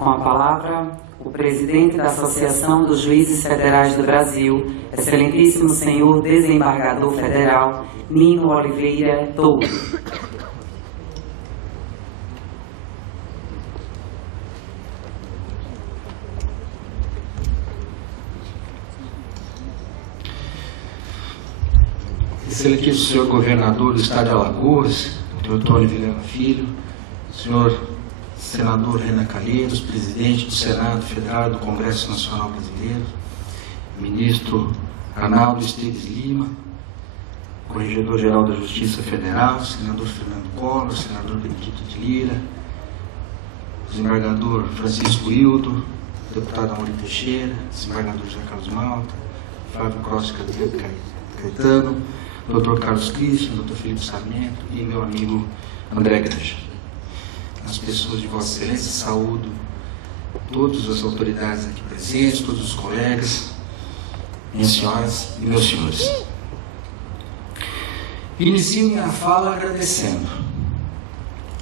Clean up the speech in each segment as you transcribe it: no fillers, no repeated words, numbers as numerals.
Com a palavra, o presidente da Associação dos Juízes Federais do Brasil, excelentíssimo senhor desembargador federal, Nino Oliveira Touro. Excelentíssimo senhor governador do estado de Alagoas, Teotônio Vilela Filho, senhor senador Renan Calheiros, presidente do Senado Federal e do Congresso Nacional Brasileiro, ministro Arnaldo Esteves Lima, corregedor-geral da Justiça Federal, senador Fernando Collor, senador Benedito de Lira, desembargador Francisco Hildo, deputado Amorim Teixeira, desembargador José Carlos Malta, Flávio Crossi Caetano, Dr. Carlos Christian, Dr. Felipe Sarmento e meu amigo André Granja. As pessoas de Vossa Excelência, saúdo todas as autoridades aqui presentes, todos os colegas, minhas senhoras e meus senhores. Inicio minha fala agradecendo.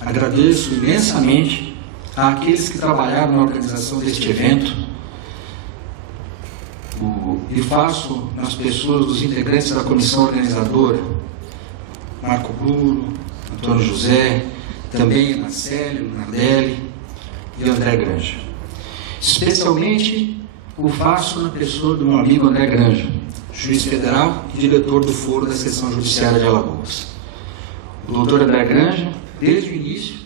Agradeço imensamente àqueles que trabalharam na organização deste evento, e faço nas pessoas dos integrantes da comissão organizadora, Marco Bruno, Antônio José, também Marcelo, Nardelli e André Granja. Especialmente o faço na pessoa do meu amigo André Granja, juiz federal e diretor do Foro da Seção Judiciária de Alagoas. O doutor André Granja, desde o início,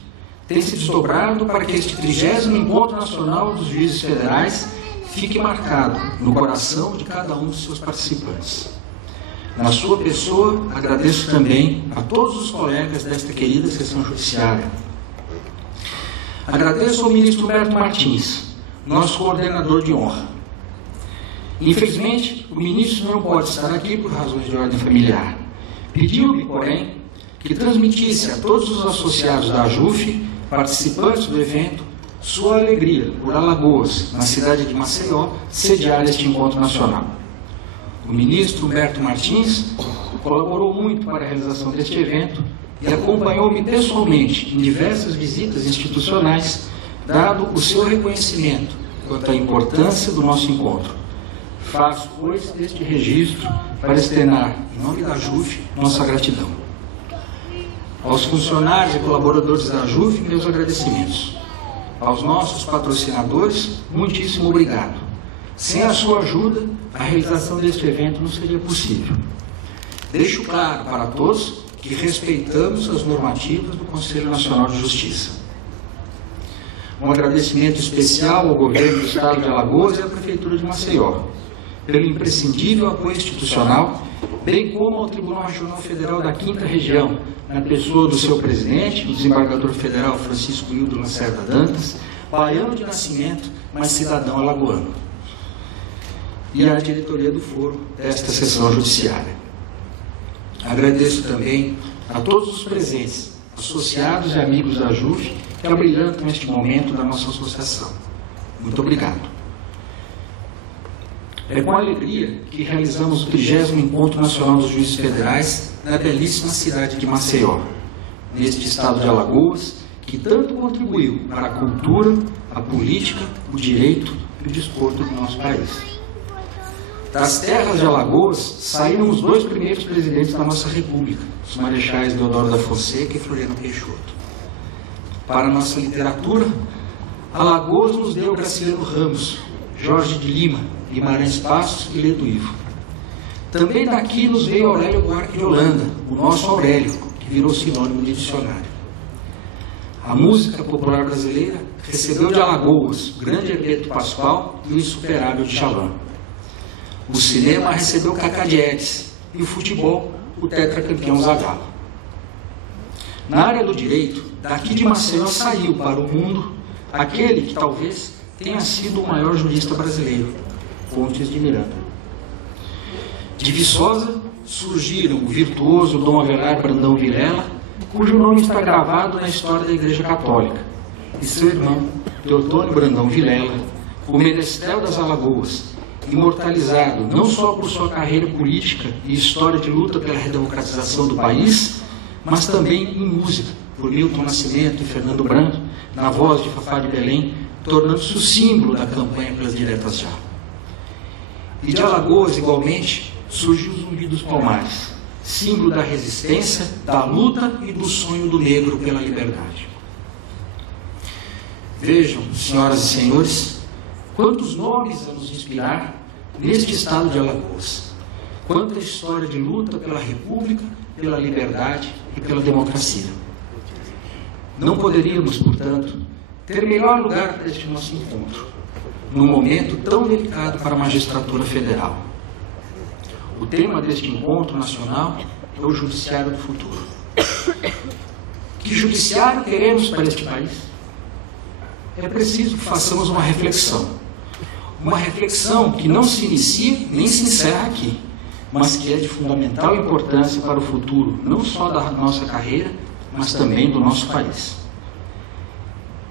tem se desdobrado para que este 30º Encontro Nacional dos Juízes Federais fique marcado no coração de cada um dos seus participantes. Na sua pessoa, agradeço também a todos os colegas desta querida Seção Judiciária. Agradeço ao ministro Humberto Martins, nosso coordenador de honra. Infelizmente, o ministro não pode estar aqui por razões de ordem familiar. Pediu-me, porém, que transmitisse a todos os associados da AJUF, participantes do evento, sua alegria por Alagoas, na cidade de Maceió, sediar este encontro nacional. O ministro Humberto Martins colaborou muito para a realização deste evento e acompanhou-me pessoalmente em diversas visitas institucionais, dado o seu reconhecimento quanto à importância do nosso encontro. Faço, pois, este registro para externar, em nome da AJUF, nossa gratidão. Aos funcionários e colaboradores da AJUF, meus agradecimentos. Aos nossos patrocinadores, muitíssimo obrigado. Sem a sua ajuda, a realização deste evento não seria possível. Deixo claro para todos que respeitamos as normativas do Conselho Nacional de Justiça. Um agradecimento especial ao governo do estado de Alagoas e à Prefeitura de Maceió, pelo imprescindível apoio institucional, bem como ao Tribunal Regional Federal da 5ª Região, na pessoa do seu presidente, o desembargador federal Francisco Hildo Lacerda Dantas, baiano de nascimento, mas cidadão alagoano, e à diretoria do Foro desta Seção Judiciária. Agradeço também a todos os presentes, associados e amigos da AJUF, que abrilhantam este momento da nossa associação. Muito obrigado. É com alegria que realizamos o 30º Encontro Nacional dos Juízes Federais na belíssima cidade de Maceió, neste estado de Alagoas, que tanto contribuiu para a cultura, a política, o direito e o desporto do nosso país. Das terras de Alagoas saíram os 2 primeiros presidentes da nossa República, os marechais Deodoro da Fonseca e Floriano Peixoto. Para a nossa literatura, Alagoas nos deu Graciliano Ramos, Jorge de Lima, Guimarães Passos e Ledo Ivo. Também daqui nos veio Aurélio Buarque de Holanda, o nosso Aurélio, que virou sinônimo de dicionário. A música popular brasileira recebeu de Alagoas o grande Hermeto Pascoal e o insuperável Djavan. O cinema recebeu Cacá Diegues e o futebol, o tetracampeão Zagallo. Na área do direito, daqui de Maceió saiu para o mundo aquele que talvez tenha sido o maior jurista brasileiro, Pontes de Miranda. De Viçosa surgiram o virtuoso Dom Avelar Brandão Vilela, cujo nome está gravado na história da Igreja Católica, e seu irmão, Teotônio Brandão Vilela, o menestrel das Alagoas, imortalizado não só por sua carreira política e história de luta pela redemocratização do país, mas também em música, por Milton Nascimento e Fernando Brando, na voz de Fafá de Belém, tornando-se o símbolo da campanha pelas diretas já. E de Alagoas, igualmente, surgiu o Zumbi dos Palmares, símbolo da resistência, da luta e do sonho do negro pela liberdade. Vejam, senhoras e senhores, quantos nomes a nos inspirar neste estado de Alagoas. Quanta história de luta pela república, pela liberdade e pela democracia. Não poderíamos, portanto, ter melhor lugar para este nosso encontro, num momento tão delicado para a magistratura federal. O tema deste encontro nacional é o Judiciário do Futuro. Que judiciário queremos para este país? É preciso que façamos uma reflexão. Uma reflexão que não se inicia nem se encerra aqui, mas que é de fundamental importância para o futuro, não só da nossa carreira, mas também do nosso país.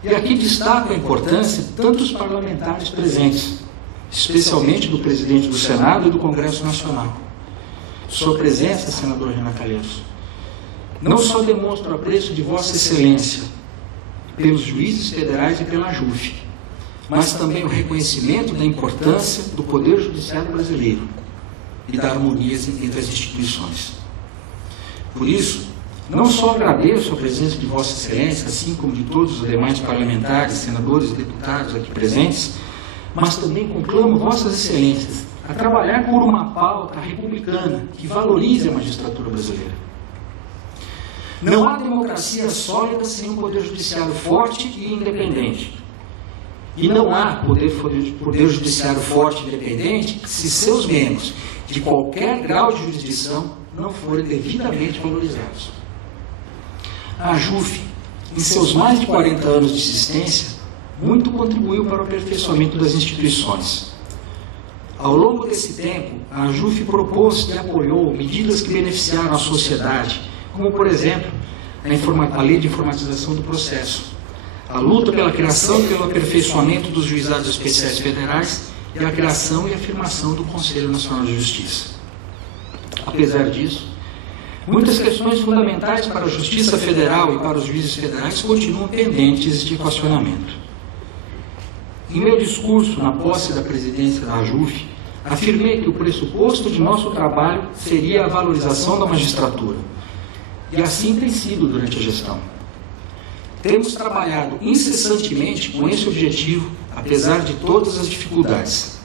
E aqui destaco a importância de tantos parlamentares presentes, especialmente do presidente do Senado e do Congresso Nacional. Sua presença, senador Renan Calheiros, não só demonstra o apreço de Vossa Excelência pelos juízes federais e pela JUF, mas também o reconhecimento da importância do Poder Judiciário brasileiro e da harmonia entre as instituições. Por isso, não só agradeço a presença de Vossa Excelência, assim como de todos os demais parlamentares, senadores e deputados aqui presentes, mas também conclamo Vossas Excelências a trabalhar por uma pauta republicana que valorize a magistratura brasileira. Não há democracia sólida sem um poder judiciário forte e independente. E não há poder judiciário forte e independente se seus membros, de qualquer grau de jurisdição, não forem devidamente valorizados. A JUF, em seus mais de 40 anos de existência, muito contribuiu para o aperfeiçoamento das instituições. Ao longo desse tempo, a JUF propôs e apoiou medidas que beneficiaram a sociedade, como, por exemplo, a Lei de Informatização do Processo, a luta pela criação e pelo aperfeiçoamento dos juizados especiais federais e a criação e afirmação do Conselho Nacional de Justiça. Apesar disso, muitas questões fundamentais para a Justiça Federal e para os juízes federais continuam pendentes de equacionamento. Em meu discurso, na posse da presidência da JUF, afirmei que o pressuposto de nosso trabalho seria a valorização da magistratura. E assim tem sido durante a gestão. Temos trabalhado incessantemente com esse objetivo, apesar de todas as dificuldades.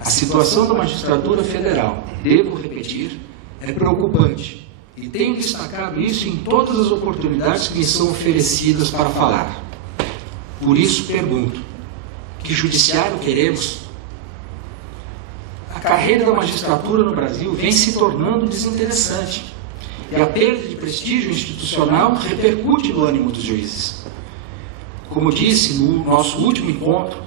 A situação da magistratura federal, devo repetir, é preocupante. E tenho destacado isso em todas as oportunidades que me são oferecidas para falar. Por isso pergunto, que judiciário queremos? A carreira da magistratura no Brasil vem se tornando desinteressante. E a perda de prestígio institucional repercute no ânimo dos juízes. Como disse no nosso último encontro,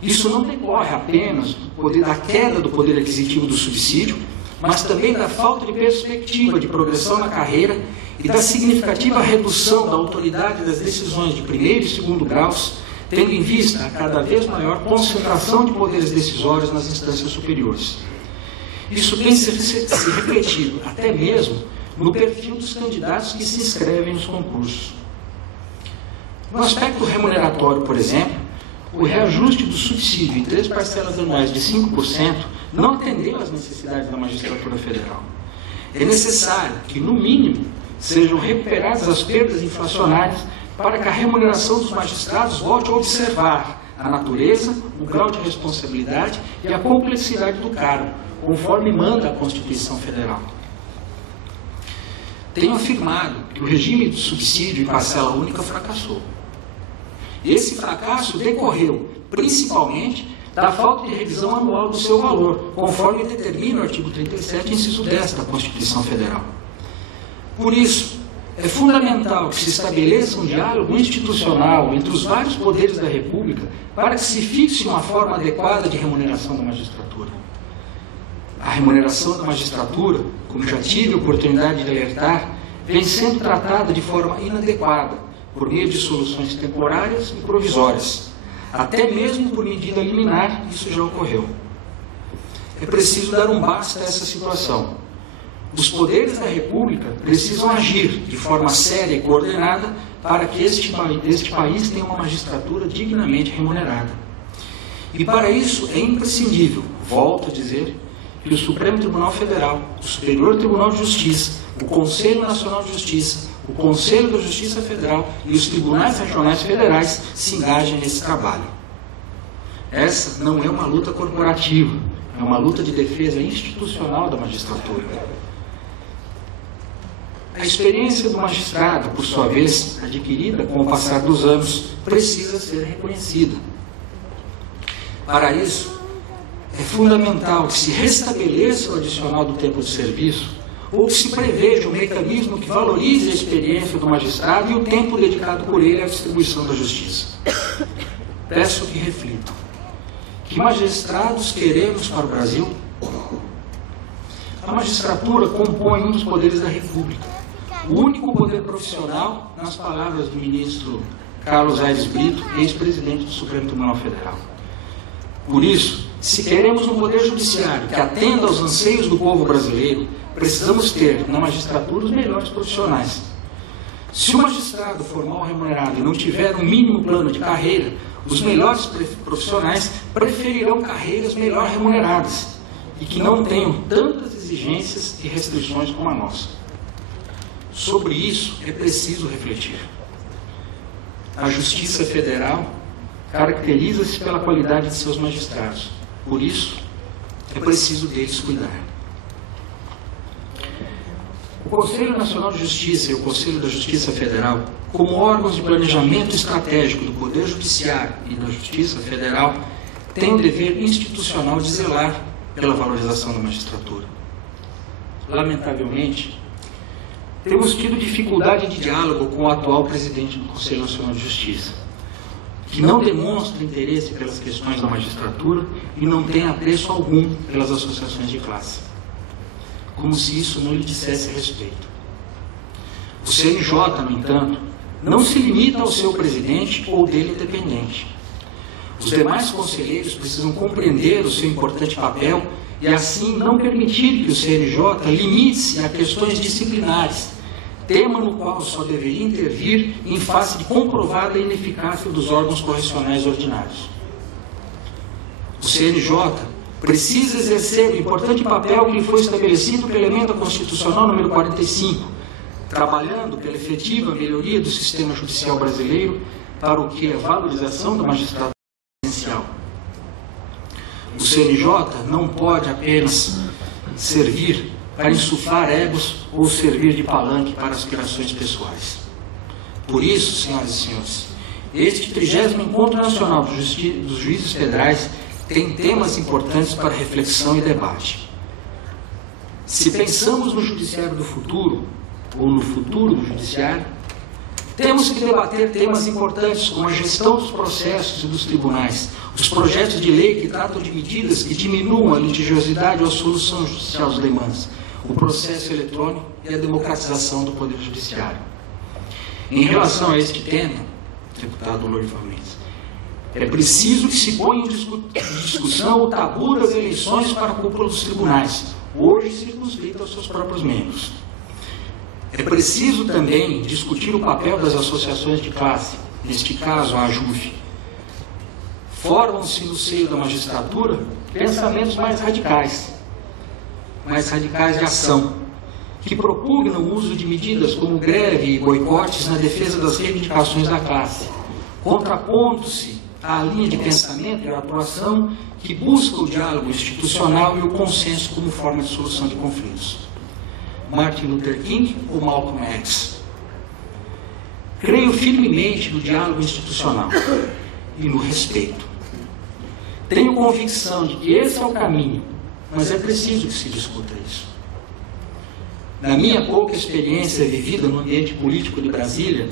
isso não decorre apenas da queda do poder aquisitivo do subsídio, mas também da falta de perspectiva de progressão na carreira e da significativa redução da autoridade das decisões de primeiro e segundo graus, tendo em vista a cada vez maior concentração de poderes decisórios nas instâncias superiores. Isso tem se refletido até mesmo no perfil dos candidatos que se inscrevem nos concursos. No aspecto remuneratório, por exemplo, o reajuste do subsídio em 3 parcelas anuais de 5% não atendeu às necessidades da magistratura federal. É necessário que, no mínimo, sejam recuperadas as perdas inflacionárias para que a remuneração dos magistrados volte a observar a natureza, o grau de responsabilidade e a complexidade do cargo, conforme manda a Constituição Federal. Tenho afirmado que o regime de subsídio em parcela única fracassou. Esse fracasso decorreu, principalmente, da falta de revisão anual do seu valor, conforme determina o artigo 37, inciso 10 da Constituição Federal. Por isso, é fundamental que se estabeleça um diálogo institucional entre os vários poderes da República para que se fixe uma forma adequada de remuneração da magistratura. A remuneração da magistratura, como já tive a oportunidade de alertar, vem sendo tratada de forma inadequada, por meio de soluções temporárias e provisórias. Até mesmo por medida liminar, isso já ocorreu. É preciso dar um basta a essa situação. Os poderes da República precisam agir de forma séria e coordenada para que este país tenha uma magistratura dignamente remunerada. E para isso é imprescindível, volto a dizer, que o Supremo Tribunal Federal, o Superior Tribunal de Justiça, o Conselho Nacional de Justiça, o Conselho da Justiça Federal e os tribunais regionais federais se engajem nesse trabalho. Essa não é uma luta corporativa, é uma luta de defesa institucional da magistratura. A experiência do magistrado, por sua vez, adquirida com o passar dos anos, precisa ser reconhecida. Para isso, é fundamental que se restabeleça o adicional do tempo de serviço ou que se preveja um mecanismo que valorize a experiência do magistrado e o tempo dedicado por ele à distribuição da justiça. Peço que reflitam. Que magistrados queremos para o Brasil? A magistratura compõe um dos poderes da República. O único poder profissional, nas palavras do ministro Carlos Aires Brito, ex-presidente do Supremo Tribunal Federal. Por isso, se queremos um poder judiciário que atenda aos anseios do povo brasileiro, precisamos ter na magistratura os melhores profissionais. Se o magistrado for mal remunerado e não tiver um mínimo plano de carreira, os melhores profissionais preferirão carreiras melhor remuneradas e que não tenham tantas exigências e restrições como a nossa. Sobre isso é preciso refletir. A Justiça Federal caracteriza-se pela qualidade de seus magistrados. Por isso, é preciso deles cuidar. O Conselho Nacional de Justiça e o Conselho da Justiça Federal, como órgãos de planejamento estratégico do Poder Judiciário e da Justiça Federal, têm o dever institucional de zelar pela valorização da magistratura. Lamentavelmente, temos tido dificuldade de diálogo com o atual presidente do Conselho Nacional de Justiça, que não demonstra interesse pelas questões da magistratura e não tem apreço algum pelas associações de classe. Como se isso não lhe dissesse respeito. O CNJ, no entanto, não se limita ao seu presidente ou dele dependente. Os demais conselheiros precisam compreender o seu importante papel e assim não permitir que o CNJ limite-se a questões disciplinares, tema no qual só deveria intervir em face de comprovada ineficácia dos órgãos correcionais ordinários. O CNJ precisa exercer o importante papel que lhe foi estabelecido pela Emenda Constitucional número 45, trabalhando pela efetiva melhoria do sistema judicial brasileiro, para o que a valorização da magistratura é essencial. O CNJ não pode apenas servir para insuflar egos ou servir de palanque para aspirações pessoais. Por isso, senhoras e senhores, este 30º Encontro Nacional dos Juízes Federais tem temas importantes para reflexão e debate. Se pensamos no judiciário do futuro, ou no futuro do judiciário, temos que debater temas importantes como a gestão dos processos e dos tribunais, os projetos de lei que tratam de medidas que diminuam a litigiosidade ou a solução judicial das demandas, o processo eletrônico e a democratização do Poder Judiciário. Em relação a este tema, deputado Lourival Mendes, é preciso que se ponha em discussão o tabu das eleições para a cúpula dos tribunais, hoje circunscrito aos seus próprios membros. É preciso também discutir o papel das associações de classe, neste caso a AJUF. Formam-se no seio da magistratura pensamentos mais radicais de ação, que propugnam o uso de medidas como greve e boicotes na defesa das reivindicações da classe, contrapondo-se à linha de pensamento e atuação que busca o diálogo institucional e o consenso como forma de solução de conflitos. Martin Luther King ou Malcolm X? Creio firmemente no diálogo institucional e no respeito. Tenho convicção de que esse é o caminho, mas é preciso que se discuta isso. Na minha pouca experiência vivida no ambiente político de Brasília,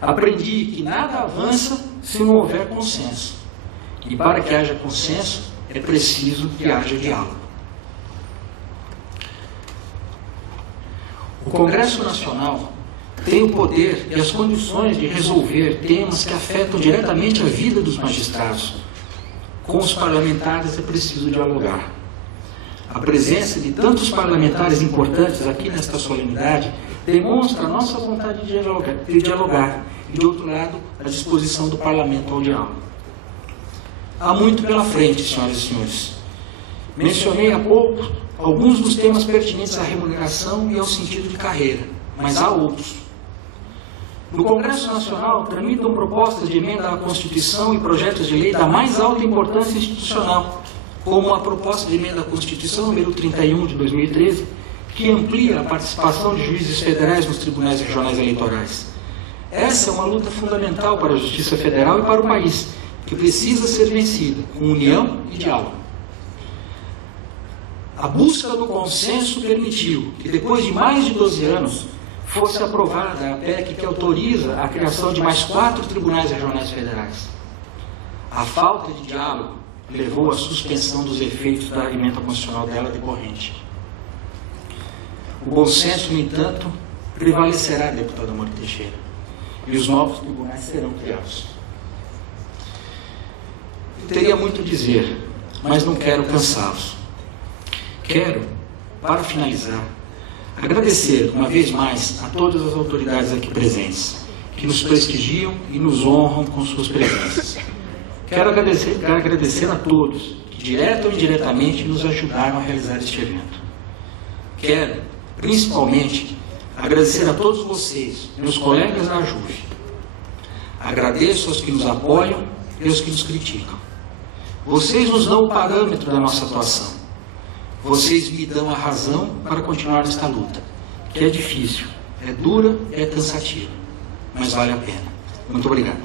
aprendi que nada avança se não houver consenso. E para que haja consenso, é preciso que haja diálogo. O Congresso Nacional tem o poder e as condições de resolver temas que afetam diretamente a vida dos magistrados. Com os parlamentares é preciso dialogar. A presença de tantos parlamentares importantes aqui nesta solenidade demonstra a nossa vontade de dialogar e, de outro lado, a disposição do Parlamento ao diálogo. Há muito pela frente, senhoras e senhores. Mencionei há pouco alguns dos temas pertinentes à remuneração e ao sentido de carreira, mas há outros. No Congresso Nacional, tramitam propostas de emenda à Constituição e projetos de lei da mais alta importância institucional, como a proposta de emenda à Constituição número 31 de 2013, que amplia a participação de juízes federais nos tribunais regionais eleitorais. Essa é uma luta fundamental para a Justiça Federal e para o país, que precisa ser vencida com união e diálogo. A busca do consenso permitiu que, depois de mais de 12 anos, fosse aprovada a PEC que autoriza a criação de mais 4 tribunais regionais federais. A falta de diálogo levou à suspensão dos efeitos da emenda constitucional dela decorrente. O bom senso, no entanto, prevalecerá, deputada Moura Teixeira, e os novos tribunais serão criados. Eu teria muito a dizer, mas não quero cansá-los. Quero, para finalizar, agradecer uma vez mais a todas as autoridades aqui presentes, que nos prestigiam e nos honram com suas presenças. Quero agradecer a todos que, direta ou indiretamente, nos ajudaram a realizar este evento. Quero, principalmente, agradecer a todos vocês, meus colegas da JUF. Agradeço aos que nos apoiam e aos que nos criticam. Vocês nos dão o parâmetro da nossa atuação. Vocês me dão a razão para continuar nesta luta, que é difícil, é dura e é cansativa, mas vale a pena. Muito obrigado.